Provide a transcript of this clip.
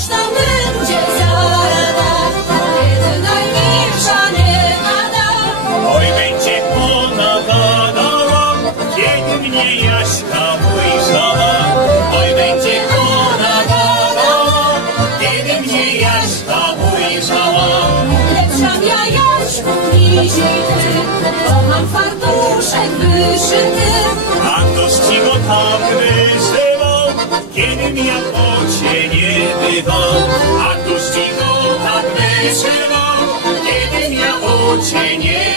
już tam będzie zarada, kiedy najmilsza nie nada. Oj, będzie ona gadała, kiedy mnie Jaśka ujrzała. Oj, będzie ona gadała, kiedy mnie Jaśka ujrzała. Lepszam ja, Jaśku, niż i ty, bo mam fartuszek wyszyty. A ktoś ci go tak wyżywał, kiedy ja po cię nie bywał. A któż ci go tak wyżywał, kiedy ja po cię nie